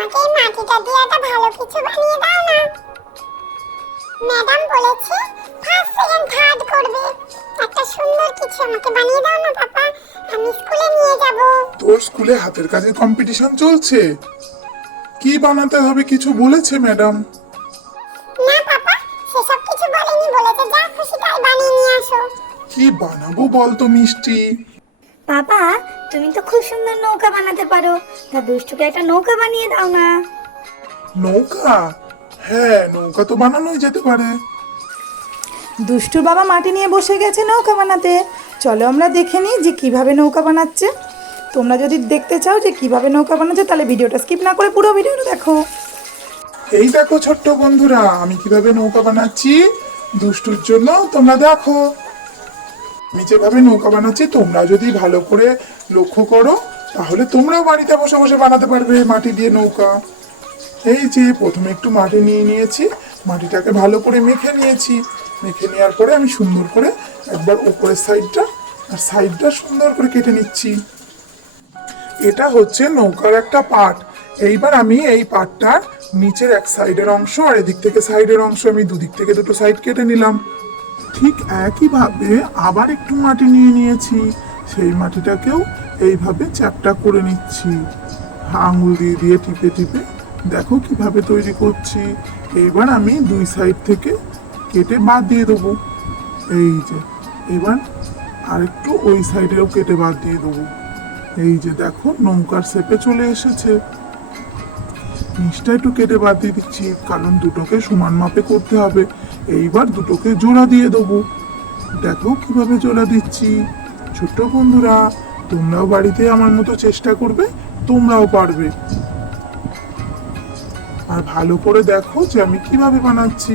আমাকে এই মাটিটা দিয়ে একটা ভালো কিছু বানিয়ে দাও না। ম্যাডাম বলেছে ফার্স্ট সেকেন্ড থার্ড করবে, একটা সুন্দর কিছু আমাকে বানিয়ে দাও না পাপা, আমি স্কুলে নিয়ে যাব। তোর স্কুলে হাতের কাজের কম্পিটিশন চলছে, কি বানাতে হবে কিছু বলেছে ম্যাডাম? না পাপা, সেসব কিছু বলেনি, বলেছে যা খুশি তাই বানিয়ে নিয়ে আসো। কি বানাবো বল তো মিষ্টি? বাবা, তুমি তো খুব সুন্দর নৌকা বানাতে পারো, তা দুষ্টুকে একটা নৌকা বানিয়ে দাও না। নৌকা? হ্যাঁ, নৌকা তো বানানোই যেতে পারে। দুষ্টুর বাবা মাটি নিয়ে বসে গেছে নৌকা বানাতে। চলো আমরা দেখে নিই যে কিভাবে নৌকা বানাচ্ছে। তোমরা যদি দেখতে চাও যে কিভাবে নৌকা বানাচ্ছে তাহলে ভিডিওটা স্কিপ না করে পুরো ভিডিওটা দেখো। এই দেখো ছোট্ট বন্ধুরা, আমি কিভাবে নৌকা বানাচ্ছি দুষ্টুর জন্য, তোমরা দেখো। আমি যেভাবে নৌকা বানাচ্ছি তোমরা যদি ভালো করে লক্ষ্য করো তাহলে তোমরাও বাড়িতে বসে বসে বানাতে পারবে মাটি দিয়ে নৌকা। এই যে প্রথমে একটু মাটি নিয়ে নিয়েছি, মাটিটাকে ভালো করে মেখে নিয়েছি। মেখে নেওয়ার পরে আমি সুন্দর করে একবার উপরের সাইডটা আর সাইডটা সুন্দর করে কেটে নিচ্ছি। এটা হচ্ছে নৌকার একটা পার্ট। এইবার আমি এই পার্টটার নিচের এক সাইডের অংশ আর এদিক থেকে সাইডের অংশ আমি দুদিক থেকে দুটো সাইড কেটে নিলাম। ঠিক একইভাবে আবার একটু মাটি নিয়ে নিয়েছি, সেই মাটিটাকেও এইভাবে চ্যাপটা করে নিচ্ছি আঙুল দিয়ে দিয়ে টিপে টিপে। দেখো কিভাবে তৈরি করছি। এইবার আমি দুই সাইড থেকে কেটে বাদ দিয়ে দেবো। এই যে এবার আরেকটু ওই সাইডেও কেটে বাদ দিয়ে দেবো। এই যে দেখো নৌকার শেপে চলে এসেছে। নিচটা একটু কেটে বাদ দিয়ে দিচ্ছি কারণ দুটোকে সমান মাপে করতে হবে। এইবার দুটোকে জোড়া দিয়ে দেবো। দেখো কিভাবে জোড়া দিচ্ছি। ছোট্ট বন্ধুরা, তোমরাও বাড়িতে আমার মতো চেষ্টা করবে, তোমরাও পারবে। আর ভালো করে দেখো যে আমি কিভাবে বানাচ্ছি।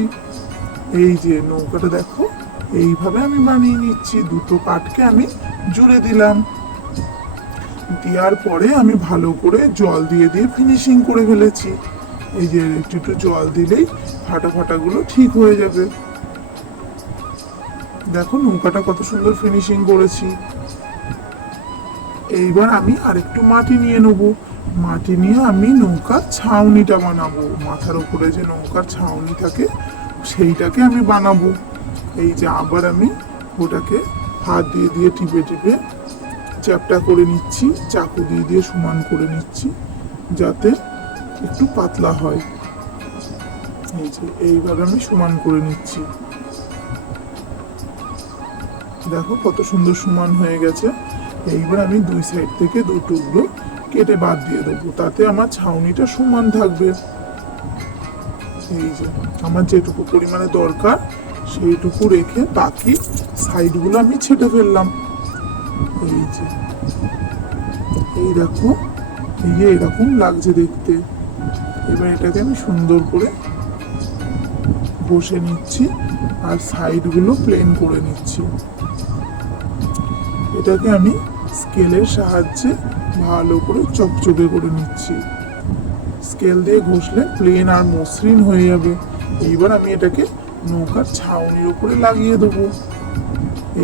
এই যে নৌকাটা দেখো, এইভাবে আমি বানিয়ে নিচ্ছি। দুটো কাঠকে আমি জুড়ে দিলাম। দেওয়ার পরে আমি ভালো করে জল দিয়ে দিয়ে ফিনিশিং করে ফেলেছি। এই যে একটু একটু জল দিলেই ফাটা ফাটাগুলো ঠিক হয়ে যাবে। দেখো নৌকাটা কত সুন্দর ফিনিশিং করেছি। এইবার আমি আরেকটু মাটি নিয়ে নেব। মাটি নিয়ে আমি নৌকার ছাউনিটা বানাবো। মাথার উপরে যে নৌকার ছাউনি থাকে সেইটাকে আমি বানাবো। এই যে আবার আমি ওটাকে হাত দিয়ে দিয়ে টিপে টিপে চ্যাপটা করে নিচ্ছি, চাকু দিয়ে দিয়ে সমান করে নিচ্ছি যাতে একটু পাতলা হয়। এই যে এইভাবে আমি সমান করে নিচ্ছি। দেখো কত সুন্দর সমান হয়ে গেছে। এইবার আমি দুই সাইড থেকে দুই টুকরো কেটে বাদ দিয়ে দেবো, তাতে আমার ছাউনিটা সমান থাকবে। এই যে আমার যেটুকু পরিমাণে দরকার সেইটুকু রেখে বাকি সাইডগুলো আমি ছেটে ফেললাম। এই যে এই দেখো, এই যে এরকম লাগছে দেখতে। এবার এটাকে আমি সুন্দর করে বসে নিচ্ছি আর সাইডগুলো প্লেন করে নিচ্ছি। এটাকে আমি স্কেলের সাহায্যে ভালো করে চকচকে করে নিচ্ছি। স্কেল দিয়ে ঘষলে প্লেন আর মসৃণ হয়ে যাবে। এইবার আমি এটাকে নৌকার ছাউনির উপরে লাগিয়ে দেবো।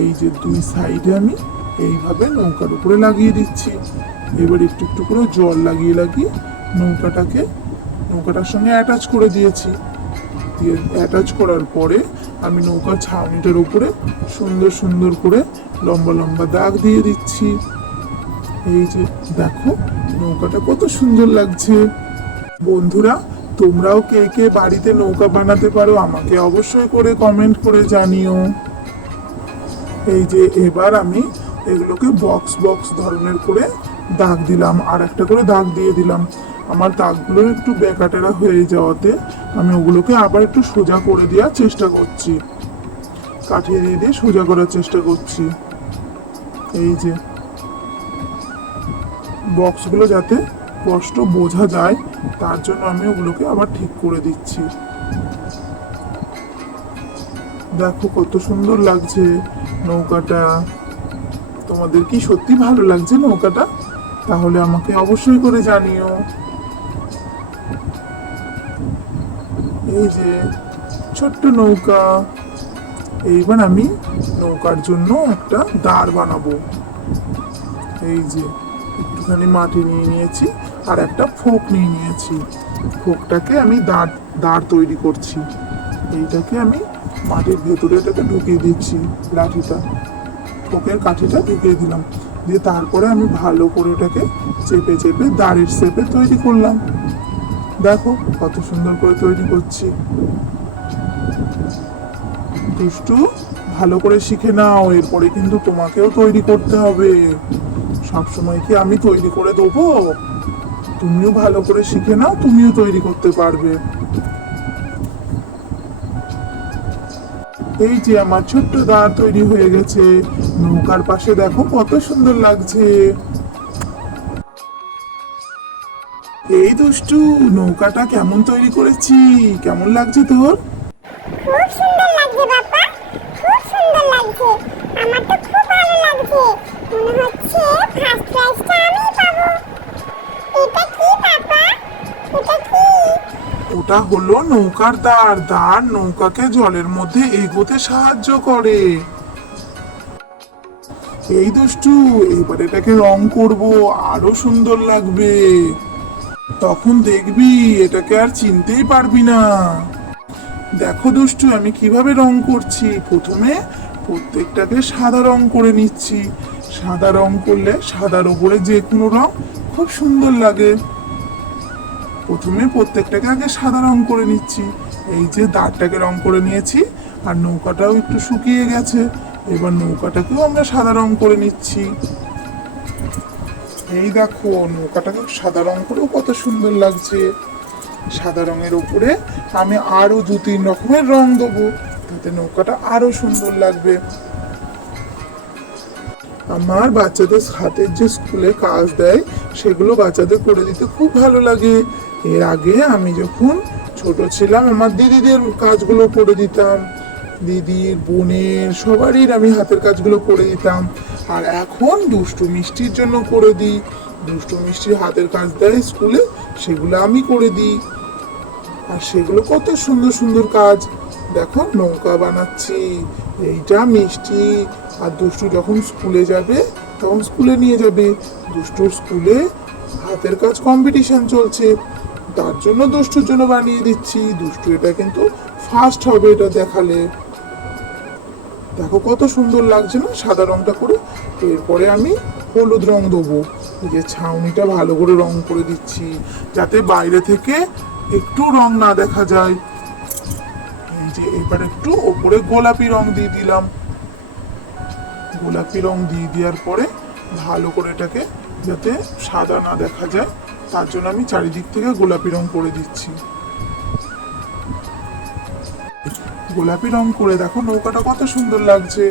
এই যে দুই সাইডে আমি এইভাবে নৌকার উপরে লাগিয়ে দিচ্ছি। এবার একটু একটু করে জল লাগিয়ে লাগিয়ে নৌকাটার সঙ্গে অ্যাটাচ করে দিয়েছি। দিয়ে অ্যাটাচ করার পরে আমি নৌকার ছাউনিটার উপরে সুন্দর সুন্দর করে লম্বা লম্বা দাগ দিয়ে দিচ্ছি। এই যে দেখো নৌকাটা কত সুন্দর লাগছে। বন্ধুরা, তোমরাও কে কে বাড়িতে নৌকা বানাতে পারো আমাকে অবশ্যই করে কমেন্ট করে জানিও। এই যে এবার আমি এগুলোকে বক্স বক্স ধরনের করে দাগ দিলাম, আর একটা করে দাগ দিয়ে দিলাম। আমার দাগগুলো একটু বেকাটেরা হয়ে যাওয়াতে আমি ওগুলোকে আবার একটু সোজা করে দেওয়ার চেষ্টা করছি, কাঠিয়ে দিয়ে দিয়ে সোজা করার চেষ্টা করছি। এই যে বক্সগুলো যাতে স্পষ্ট বোঝা যায় তার জন্য আমি ওগুলোকে আবার ঠিক করে দিচ্ছি। দেখো কত সুন্দর লাগছে নৌকাটা। তোমাদের কি সত্যি ভালো লাগছে নৌকাটা? তাহলে আমাকে অবশ্যই করে জানিও। এই যে ছোট্ট নৌকা। এইবার আমি নৌকার জন্য একটা দাঁড় বানাবো। এই যে একটুখানি মাটি নিয়ে নিয়েছি আর একটা ফোক নিয়ে নিয়েছি। ফোকটাকে আমি দাঁড় দাঁড় তৈরি করছি। এইটাকে আমি মাটির ভেতরে এটাকে ঢুকিয়ে দিচ্ছি, লাঠিটা ফোকের কাঠিটা ঢুকিয়ে দিলাম, দিয়ে তারপরে আমি ভালো করে ওটাকে চেপে চেপে দাঁড়ের শেপে তৈরি করলাম। দেখো কত সুন্দর করে তৈরি করছি। দুষ্টু, ভালো করে শিখে নাও, এরপরে কিন্তু তোমাকেও তৈরি করতে হবে। সবসময় কি আমি তৈরি করে দেবো? তুমিও ভালো করে শিখে নাও, তুমিও তৈরি করতে পারবে। এই যে আমার ছোট্ট দাঁড় তৈরি হয়ে গেছে। নৌকার পাশে দেখো কত সুন্দর লাগছে। এই দুষ্টু, নৌকাটা কেমন তৈরি করেছি? কেমন লাগছে তোর? খুব সুন্দর লাগছে বাবা, খুব সুন্দর লাগছে। আমার তো খুব ভালো লাগছে, মনে হচ্ছে ফার্স্ট প্রাইজটা আমিই পাবো। এটা কি বাবা, এটা কি? ওটা হলো নৌকার দাঁড়। দাঁড় নৌকাকে জলের মধ্যে এগোতে সাহায্য করে। এই দুষ্টু, এবার এটাকে রং করব, আরো সুন্দর লাগবে। তখন দেখবি এটাকে আর চিনতেই পারবি না। দেখো দুষ্টু, আমি কিভাবে রং করছি। প্রথমে প্রত্যেকটাকে সাদা রং করে নিচ্ছি। সাদা রং করলে সাদার উপরে যে কোনো রং খুব সুন্দর লাগে। প্রথমে প্রত্যেকটাকে আগে সাদা রং করে নিচ্ছি। এই যে দাঁড়টাকে রং করে নিয়েছি, আর নৌকাটাও একটু শুকিয়ে গেছে। এবার নৌকাটাকেও আমরা সাদা রং করে নিচ্ছি। এই দেখো, নৌকাটাকে সাদা রং করেও কত সুন্দর লাগছে। সাদা রঙের উপরে আমি আরো 2-3 রকমের রং দেবো, তাতে নৌকাটা আরো সুন্দর লাগবে। আমার বাচ্চাদের হাতের যে স্কুলে কাজ দেয়, সেগুলো বাচ্চাদের করে দিতে খুব ভালো লাগে। এর আগে আমি যখন ছোট ছিলাম, আমার দিদিদের কাজগুলো করে দিতাম। দিদির, বোনের, সবারই আমি হাতের কাজগুলো করে দিতাম। আর এখন দুষ্টু মিষ্টির জন্য করে দিই। দুষ্টু মিষ্টির হাতের কাজ দেয় স্কুলে, সেগুলো আমি করে দিই। আর সেগুলো কত সুন্দর সুন্দর কাজ। দেখো, নৌকা বানাচ্ছি। এইটা মিষ্টি আর দুষ্টু যখন স্কুলে যাবে, তখন স্কুলে নিয়ে যাবে। দুষ্টুর স্কুলে হাতের কাজ কম্পিটিশন চলছে, তার জন্য দুষ্টুর জন্য বানিয়ে দিচ্ছি। দুষ্টু এটা কিন্তু ফার্স্ট হবে এটা দেখালে। দেখো কত সুন্দর লাগছে না সাদা রংটা করে। এরপরে আমি হলুদ রং দেবো। এই যে ছাউনিটা ভালো করে রং করে দিচ্ছি, যাতে বাইরে থেকে একটু রং না দেখা যায়। এই যে এবার একটু ওপরে গোলাপি রং দিয়ে দিলাম। গোলাপি রং দিয়ে দেওয়ার পরে ভালো করে এটাকে যাতে সাদা না দেখা যায়, তার জন্য আমি চারিদিক থেকে গোলাপি রং করে দিচ্ছি। গোলাপি রং করে দেখো নৌকাটা কত সুন্দর লাগছে।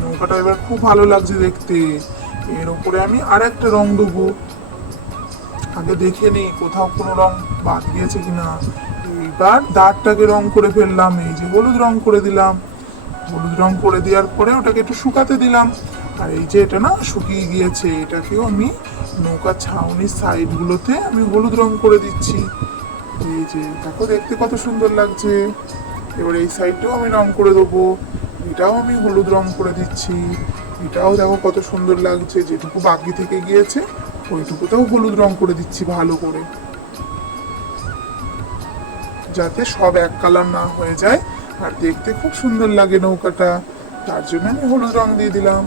নৌকাটা এবার খুব ভালো লাগছে দেখতে। এর উপরে আমি আর একটা রং দেবো। আগে দেখে নিই কোথাও কোনো রং বাদ গিয়েছে কিনা। এইবার দাঁতটাকে রং করে ফেললাম। এই যে হলুদ রং করে দিলাম। হলুদ রং করে দেওয়ার পরে ওটাকে একটু শুকাতে দিলাম। আর এই যে এটা না শুকিয়ে গিয়েছে, এটাকেও আমি নৌকার ছাউনির সাইডগুলোতে আমি হলুদ রং করে দিচ্ছি। এই যে দেখো দেখতে কত সুন্দর লাগছে। এবার এই সাইডটাও আমি রং করে দেবো। এটাও আমি হলুদ রং করে দিচ্ছি। এটাও দেখো কত সুন্দর লাগছে। যেটুকু বাকি থেকে গিয়েছে ওইটুকুতেও হলুদ রং করে দিচ্ছি ভালো করে, যাতে সব এক কালার না হয়ে যায় আর দেখতে খুব সুন্দর লাগে নৌকাটা। তার জন্য আমি হলুদ রং দিয়ে দিলাম।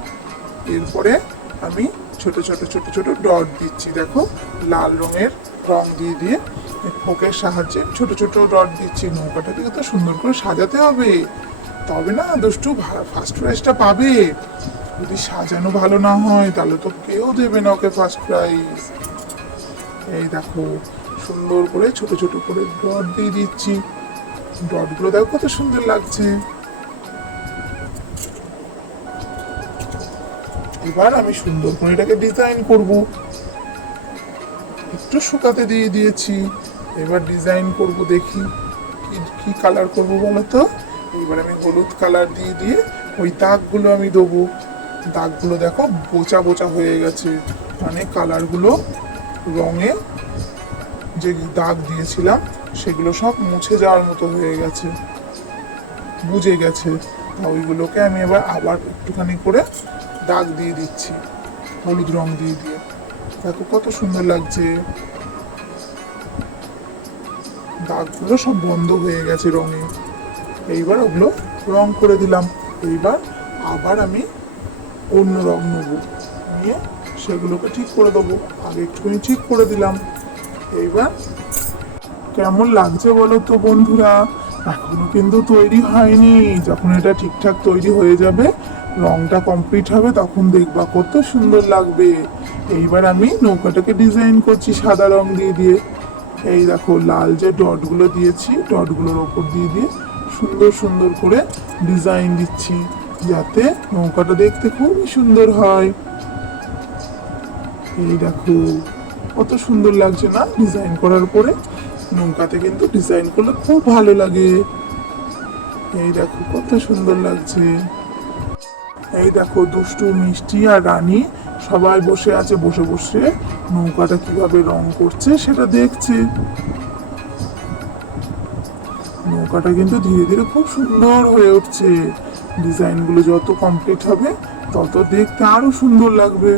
এরপরে আমি ছোট ছোট ছোট ছোট ডট দিচ্ছি। দেখো, লাল রঙের রং দিয়ে দিয়ে ফোকের সাহায্যে ছোট ছোট ডট দিচ্ছি। নৌকাটাকে তো সুন্দর করে সাজাতে হবে, তবে না দুষ্টু ফার্স্ট প্রাইজটা পাবে। যদি সাজানো ভালো না হয় তাহলে তো কেউ দেবে না ওকে ফার্স্ট প্রাইজ। এই দেখো, সুন্দর করে ছোট ছোট করে ডট দিয়ে দিচ্ছি। ডটগুলো দেখো কত সুন্দর লাগছে। এবার আমি সুন্দর করে এটাকে ডিজাইন করব। একটু শুকাতে দিয়ে দিয়েছি, এবার ডিজাইন করব। দেখি কি কালার করব বলো তো। এবার আমি হলুদ কালার দিয়ে দিয়ে ওই দাগগুলো আমি দেবো। দাগগুলো দেখো বোচা বোচা হয়ে গেছে, মানে কালারগুলো রঙে যে দাগ দিয়েছিলাম সেগুলো সব মুছে যাওয়ার মতো হয়ে গেছে, বুঝে গেছে। তা ওইগুলোকে আমি আবার একটুখানি করে দাগ দিয়ে দিচ্ছি, হলুদ রং দিয়ে দিয়ে। দেখো কত সুন্দর লাগছে, দাগগুলো সব বন্ধ হয়ে গেছে রঙে। এইবার ওগুলো রং করে দিলাম। এইবার আবার আমি অন্য রং নেবো, নিয়ে সেগুলোকে ঠিক করে দেবো। আগে একটুখানি ঠিক করে দিলাম। এইবার কেমন লাগছে বলো তো বন্ধুরা? এখনো কিন্তু তৈরি হয়নি। যখন এটা ঠিকঠাক তৈরি হয়ে যাবে, রংটা কমপ্লিট হবে, তখন দেখবা কত সুন্দর লাগবে। এইবার আমি নৌকাটাকে ডিজাইন করছি সাদা রং দিয়ে দিয়ে। এই দেখো লাল যে ডটগুলো দিয়েছি, ডটগুলোর ওপর দিয়ে দিয়ে সুন্দর সুন্দর করে ডিজাইন দিচ্ছি, যাতে নৌকাটা দেখতে খুবই সুন্দর হয়। এই দেখো কত সুন্দর লাগছে না ডিজাইন করার পরে? নৌকাতে কিন্তু ডিজাইন করলে খুব ভালো লাগে। এই দেখো কত সুন্দর লাগছে। এই দেখো দুষ্টু, মিষ্টি আর রানী সবাই বসে আছে, বসে বসে নৌকাটা কিভাবে রং করছে সেটা দেখছে। নৌকাটা কিন্তু ধীরে ধীরে খুব সুন্দর হয়ে উঠছে। ডিজাইনগুলো যত কমপ্লিট হবে তত দেখতে আরো সুন্দর লাগবে।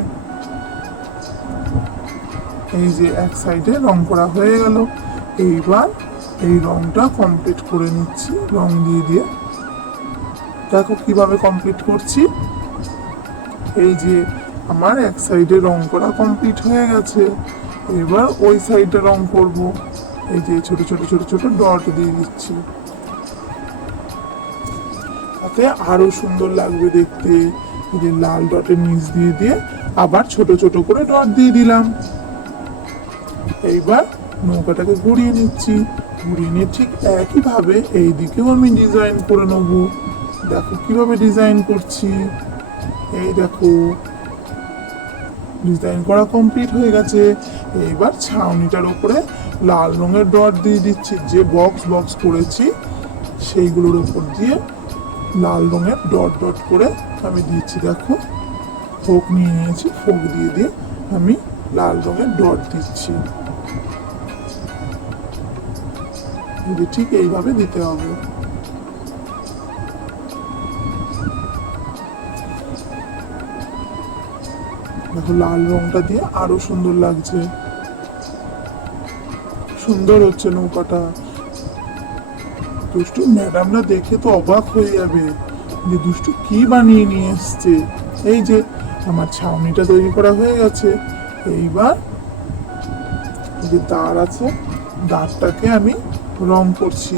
এই যে এক সাইডে রং করা হয়ে গেল। এইবার এই রংটা কমপ্লিট করে নিচ্ছি রং দিয়ে দিয়ে। দেখো কিভাবে কমপ্লিট করছি। এই যে আমার এক সাইডে রং করা কমপ্লিট হয়ে গেছে। এবার ওই সাইডে রং করব। এই যে ছোট ছোট ছোট ছোট ডট দিয়ে দিচ্ছি, তাতে আরো সুন্দর লাগবে দেখতে। এই যে লাল ডটের নিচ দিয়ে দিয়ে আবার ছোট ছোট করে ডট দিয়ে দিলাম। এইবার নৌকাটাকে ঘুরিয়ে নিচ্ছি, ঘুরিয়ে নিয়ে ঠিক একইভাবে এই দিকেও আমি ডিজাইন করে নেব। দেখো কিভাবে ডিজাইন করছি। এই দেখো ডিজাইন করা কমপ্লিট হয়ে গেছে। এইবার ছাউনিটার উপরে লাল রঙের ডট দিয়ে দিচ্ছি। যে বক্স বক্স করেছি সেইগুলোর উপর দিয়ে লাল রঙের ডট ডট করে আমি দিচ্ছি। দেখো ফোক নিয়ে নিয়েছি, ফোক দিয়ে দিয়ে আমি লাল রঙের ডট দিচ্ছি। ঠিক এইভাবে দিতে হবে। দেখো লাল রংটা দিয়ে আরো সুন্দর লাগছে, সুন্দর হচ্ছে নৌকাটা। দুষ্টু ম্যাডামরা দেখে তো অবাক হয়ে যাবে যে দুষ্টু কি বানিয়ে নিয়ে এসছে। এই যে আমার ছাউনিটা তৈরি করা হয়ে গেছে। এইবার যে দাঁড় আছে, দাঁড়টাকে আমি রং করছি।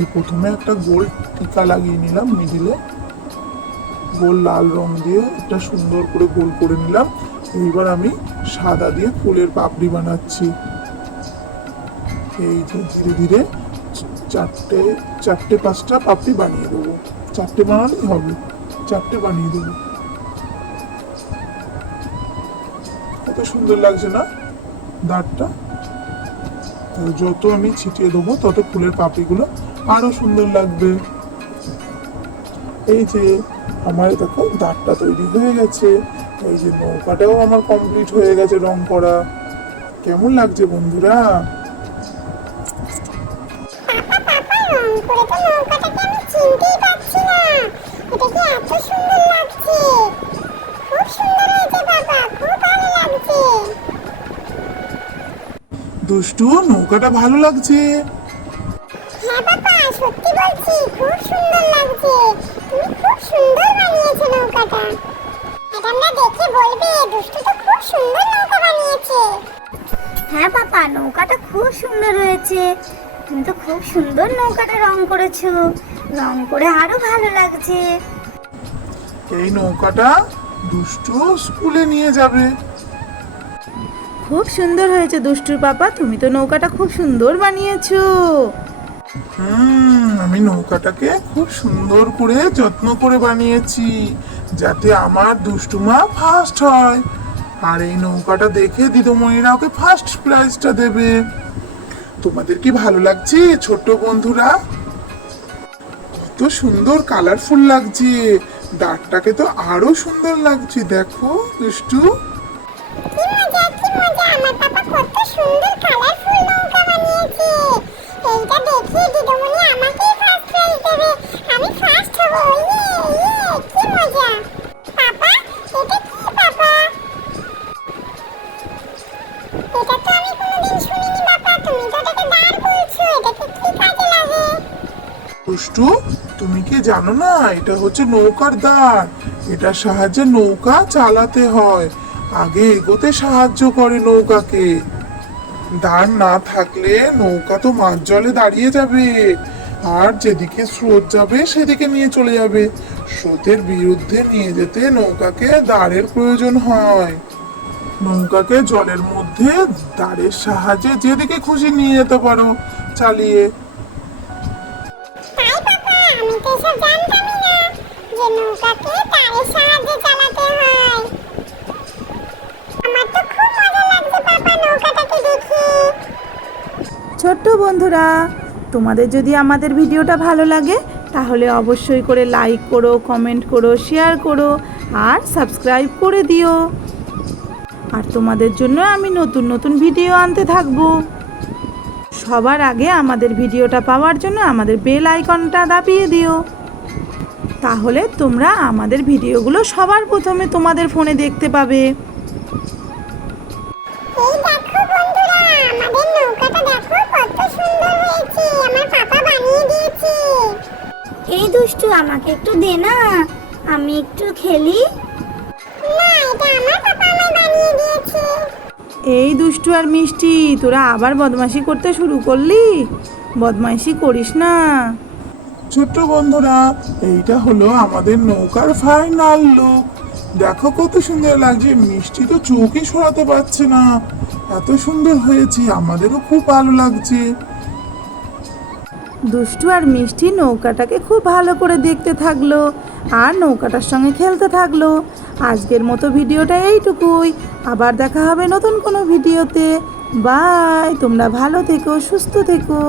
এই প্রথমে একটা গোল টিকা লাগিয়ে নিলাম মিডিলে, গোল লাল রং দিয়ে একটা সুন্দর করে গোল করে নিলাম। এইবার আমি সাদা দিয়ে ফুলের পাপড়ি বানাচ্ছি। এই যে ধীরে ধীরে চারটে পাঁচটা পাপড়ি বানিয়ে দেবো। চারটে বানালেই হবে, চারটে বানিয়ে দেবো। কত সুন্দর লাগছে না দাঁড়টা? যত আমি ছিটিয়ে দেবো তত ফুলের পাপড়িগুলো আরো সুন্দর লাগবে। এই যে আমার দেখো দাঁড়টা তৈরি হয়ে গেছে। এই যে নৌকাটাও আমার কমপ্লিট হয়ে গেছে রং করা। কেমন লাগছে বন্ধুরা? দুষ্টু নৌকাটা ভালো লাগছে। হ্যাঁ বাবা, সত্যি বলছি খুব সুন্দর লাগছে। তুমি খুব সুন্দর বানিয়েছো নৌকাটা। ম্যাডামরা দেখে বলবে দুষ্টু তো খুব সুন্দর নৌকা বানিয়েছে। হ্যাঁ পাপা, নৌকাটা খুব সুন্দর হয়েছে। তুমি তো খুব সুন্দর নৌকাটা রং করেছো, রং করে আরো ভালো লাগছে। এই নৌকাটা দুষ্টু স্কুলে নিয়ে যাবে। খুব সুন্দর হয়েছে দুষ্টুর পাপা, তুমি তো নৌকাটা খুব সুন্দর বানিয়েছো। আমি নৌকাটাকে খুব সুন্দর করে যত্ন করে বানিয়েছি, যাতে আমার দুষ্টুমা ফার্স্ট হয়। আর এই নৌকাটা দেখে দিদিমণিরা ওকে ফার্স্ট প্রাইজটা দেবে। তোমাদের কি ভালো লাগছে ছোট্ট বন্ধুরা? কত সুন্দর কালারফুল লাগছে। দাঁতটাকে তো আরো সুন্দর লাগছে। দেখো দুষ্টু, কি মজা কি মজা, আমার পাপা কত সুন্দর কালারফুল নৌকা বানিয়েছে। এইটা দেখে দিদিমণি আমাকেই ফার্স্ট প্রাইজ দেবে। আমি ফার্স্ট হব। কি মজা। পাপা এটা কি পাপা? এটা তো আমি কোনোদিন শুনিনি বাবা, তুমি তো এটাকে দাঁড় বলছো, এটাকে কি কাজে লাগে? দুষ্টু, তুমি কি জানো না এটা হচ্ছে নৌকার দাঁড়। এটার সাহায্যে নৌকা চালাতে হয়, আগে এগোতে সাহায্য করে নৌকাকে। দাঁড় না থাকলে নৌকা তো মাঝ জলে দাঁড়িয়ে যাবে, আর যেদিকে স্রোত যাবে সেদিকে নিয়ে চলে যাবে। স্রোতের বিরুদ্ধে নিয়ে যেতে নৌকাকে দাঁড়ের প্রয়োজন হয়। নৌকাকে জলের মধ্যে দাঁড়ের সাহায্যে যেদিকে খুশি নিয়ে যেতে পারো চালিয়ে। তাই বাবা, আমি তো এসব জানতামই না যে নৌকাকে তারের সাহায্যে চালাতে হয়। আমার তো খুব মজা লাগছে বাবা নৌকাটাকে দেখে। ছোট্ট বন্ধুরা, তোমাদের যদি আমাদের ভিডিওটা ভালো লাগে তাহলে অবশ্যই করে লাইক করো, কমেন্ট করো, শেয়ার করো আর সাবস্ক্রাইব করে দিও। আর তোমাদের জন্য আমি নতুন নতুন ভিডিও আনতে থাকবো। সবার আগে আমাদের ভিডিওটা পাওয়ার জন্য আমাদের বেল আইকনটা দাবিয়ে দিও, তাহলে তোমরা আমাদের ভিডিওগুলো সবার প্রথমে তোমাদের ফোনে দেখতে পাবে। এই দেখো বন্ধুরা, আমাদের নৌকাটা দেখো কত সুন্দর হয়েছে, আমার পাপা বানিয়ে দিয়েছে। এই দুষ্টু, আমাকে একটু দে না, আমি একটু খেলি। না, এটা আমার পাপা আমায় বানিয়ে দিয়েছে। এই দুষ্টু আর মিষ্টি, তোরা আবার বদমাইশি করতে শুরু করলি? বদমাইশি করিস না। ছোট্ট বন্ধুরা, এইটা হলো আমাদের নৌকার ফাইনাল লুক। দেখো কত সুন্দর লাগছে। মিষ্টি তো চোখই সরাতে পারছে না, এত সুন্দর হয়েছে, আমাদেরও খুব ভালো লাগছে। দুষ্টু আর মিষ্টি নৌকাটাকে খুব ভালো করে দেখতে থাকলো আর নৌকাটার সঙ্গে খেলতে থাকলো। আজকের মতো ভিডিওটা এইটুকুই, আবার দেখা হবে নতুন কোনো ভিডিওতে। বাই, তোমরা ভালো থেকো, সুস্থ থেকো।